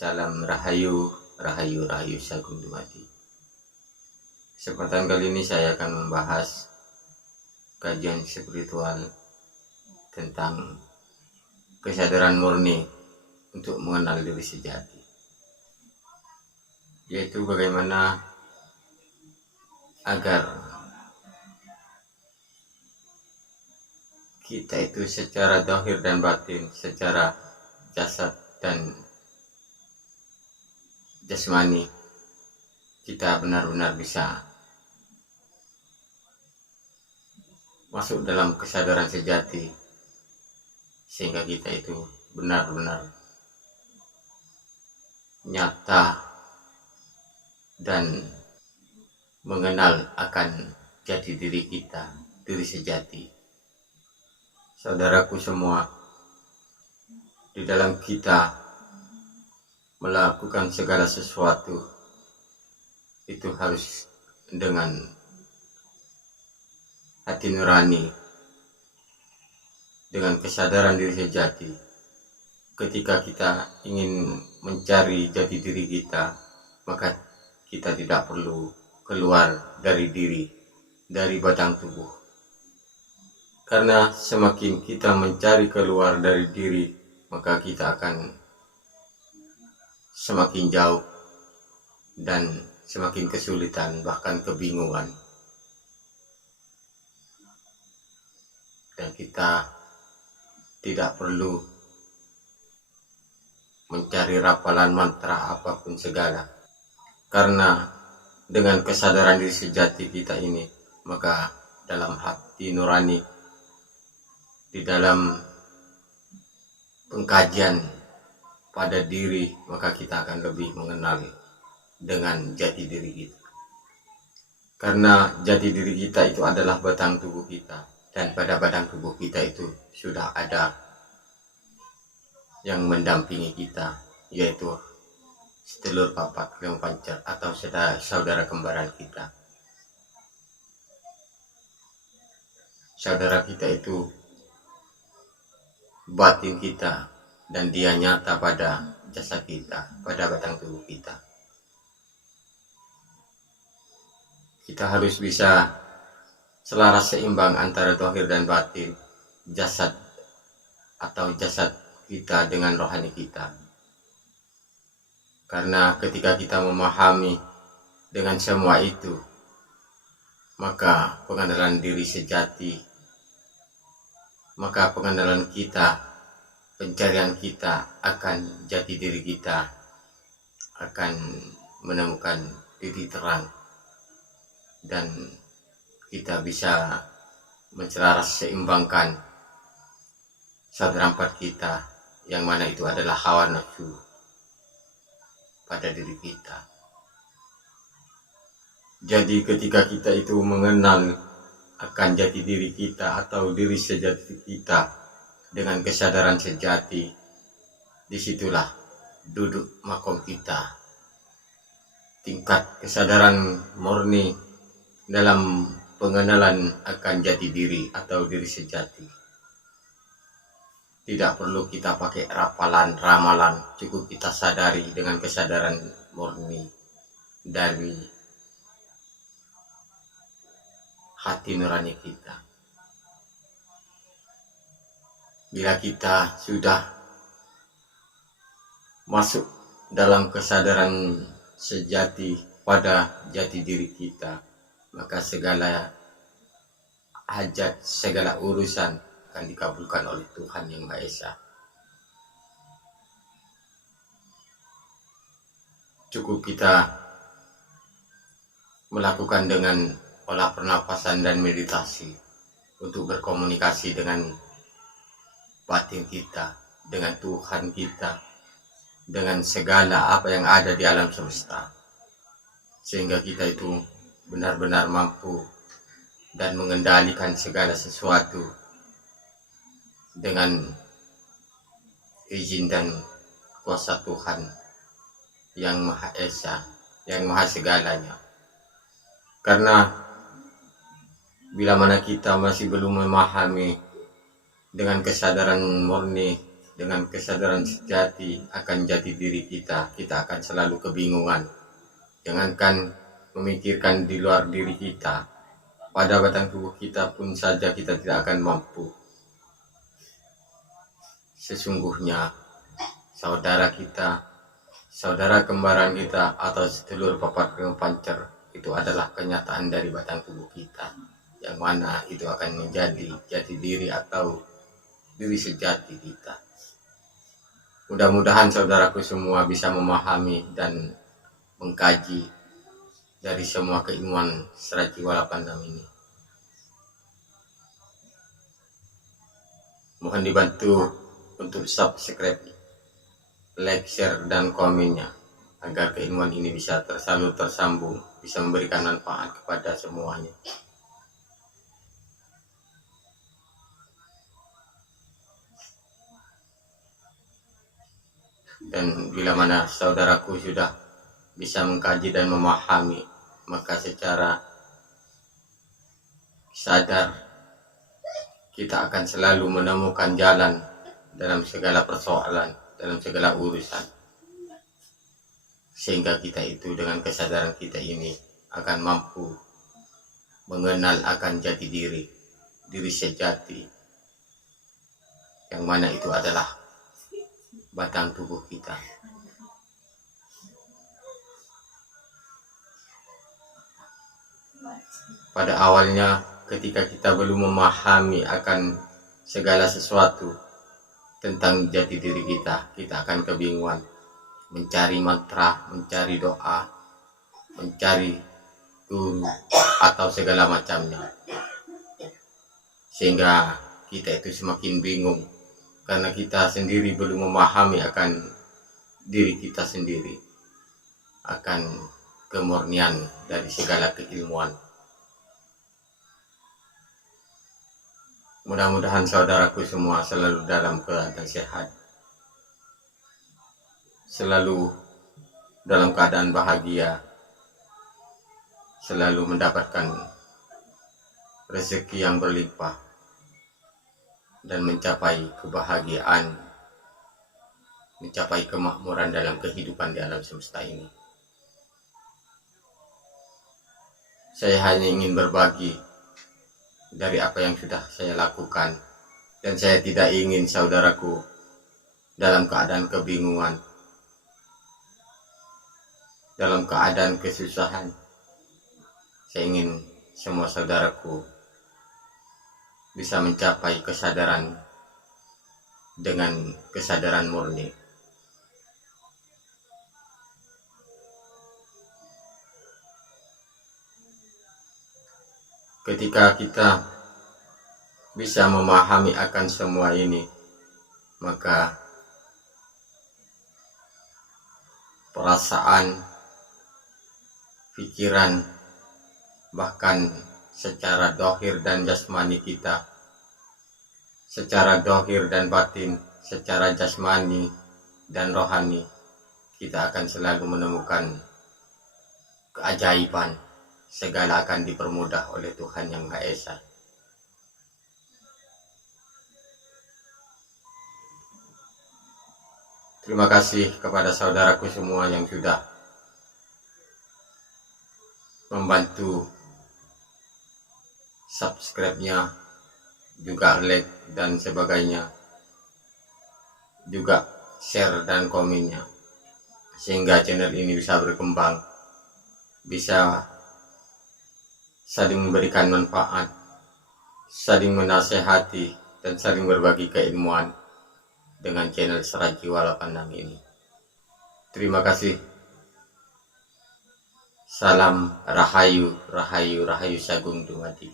Salam Rahayu, Rahayu, Rahayu Sagung Dumadi. Kesempatan kali ini saya akan membahas kajian spiritual tentang kesadaran murni untuk mengenal diri sejati, yaitu bagaimana agar kita itu secara zahir dan batin, secara jasad dan jasmani, kita benar-benar bisa masuk dalam kesadaran sejati, sehingga kita itu benar-benar nyata dan mengenal akan jati diri kita, diri sejati. Saudaraku semua, di dalam kita melakukan segala sesuatu itu harus dengan hati nurani, dengan kesadaran diri sejati. Ketika kita ingin mencari jati diri kita, maka kita tidak perlu keluar dari diri, dari batang tubuh. Karena semakin kita mencari keluar dari diri, maka kita akan semakin jauh dan semakin kesulitan, bahkan kebingungan. Dan kita tidak perlu mencari rapalan mantra apapun segala. Karena dengan kesadaran diri sejati kita ini, maka dalam hati nurani, di dalam pengkajian pada diri, maka kita akan lebih mengenal dengan jati diri kita. Karena jati diri kita itu adalah batang tubuh kita, dan pada batang tubuh kita itu sudah ada yang mendampingi kita, yaitu sedulur papat yang pancar atau saudara kembaran kita. Saudara kita itu batin kita, dan dia nyata pada jasad kita, pada batang tubuh kita. Kita harus bisa selaras seimbang antara zahir dan batin, jasad atau jasad kita dengan rohani kita. Karena ketika kita memahami dengan semua itu, maka pengenalan diri sejati, maka pengenalan kita, pencarian kita akan jati diri kita akan menemukan titik terang, dan kita bisa menselaras seimbangkan saudara empat kita, yang mana itu adalah hawa nafsu pada diri kita. Jadi ketika kita itu mengenal akan jati diri kita atau diri sejati kita dengan kesadaran sejati, disitulah duduk makom kita, tingkat kesadaran murni dalam pengenalan akan jati diri atau diri sejati. Tidak perlu kita pakai rapalan, ramalan, cukup kita sadari dengan kesadaran murni dari hati nurani kita. Bila kita sudah masuk dalam kesadaran sejati pada jati diri kita, maka segala hajat, segala urusan akan dikabulkan oleh Tuhan Yang Maha Esa. Cukup kita melakukan dengan olah pernapasan dan meditasi untuk berkomunikasi dengan batin kita, dengan Tuhan kita, dengan segala apa yang ada di alam semesta, sehingga kita itu benar-benar mampu dan mengendalikan segala sesuatu dengan izin dan kuasa Tuhan Yang Maha Esa, yang Maha Segalanya. Karena bila mana kita masih belum memahami dengan kesadaran murni dengan kesadaran sejati akan jati diri kita, kita akan selalu kebingungan. Jangankan memikirkan di luar diri kita, pada batang tubuh kita pun saja kita tidak akan mampu. Sesungguhnya saudara kita, saudara kembaran kita, atau sedulur papat pancer itu adalah kenyataan dari batang tubuh kita, yang mana itu akan menjadi jati diri atau diri sejati kita. Mudah-mudahan saudaraku semua bisa memahami dan mengkaji dari semua keilmuan Serajiwala Pandam ini. Mohon dibantu untuk subscribe, like, share, dan komennya agar keilmuan ini bisa selalu tersambung, bisa memberikan manfaat kepada semuanya. Dan bila mana saudaraku sudah bisa mengkaji dan memahami, maka secara sadar kita akan selalu menemukan jalan dalam segala persoalan, dalam segala urusan. Sehingga kita itu dengan kesadaran kita ini akan mampu mengenal akan jati diri, diri sejati, yang mana itu adalah batang tubuh kita. Pada awalnya ketika kita belum memahami akan segala sesuatu tentang jati diri kita, kita akan kebingungan, mencari mantra, mencari doa, mencari guru atau segala macamnya, sehingga kita itu semakin bingung karena kita sendiri belum memahami akan diri kita sendiri, akan kemurnian dari segala keilmuan. Mudah-mudahan saudaraku semua selalu dalam keadaan sehat, selalu dalam keadaan bahagia, selalu mendapatkan rezeki yang berlimpah, dan mencapai kebahagiaan, mencapai kemakmuran dalam kehidupan di alam semesta ini. Saya hanya ingin berbagi dari apa yang sudah saya lakukan, dan saya tidak ingin saudaraku dalam keadaan kebingungan, dalam keadaan kesusahan. Saya ingin semua saudaraku bisa mencapai kesadaran dengan kesadaran murni. Ketika kita bisa memahami akan semua ini, maka perasaan, pikiran, bahkan secara dohir dan jasmani kita, secara dohir dan batin, secara jasmani dan rohani, kita akan selalu menemukan keajaiban. Segala akan dipermudah oleh Tuhan Yang Maha Esa. Terima kasih kepada saudaraku semua yang sudah membantu subscribe-nya, juga like dan sebagainya, juga share dan komennya, sehingga channel ini bisa berkembang, bisa saling memberikan manfaat, saling menasehati, dan saling berbagi keilmuan dengan channel Serajiwala Pandam ini. Terima kasih. Salam Rahayu, Rahayu, Rahayu Sagung Dumadi.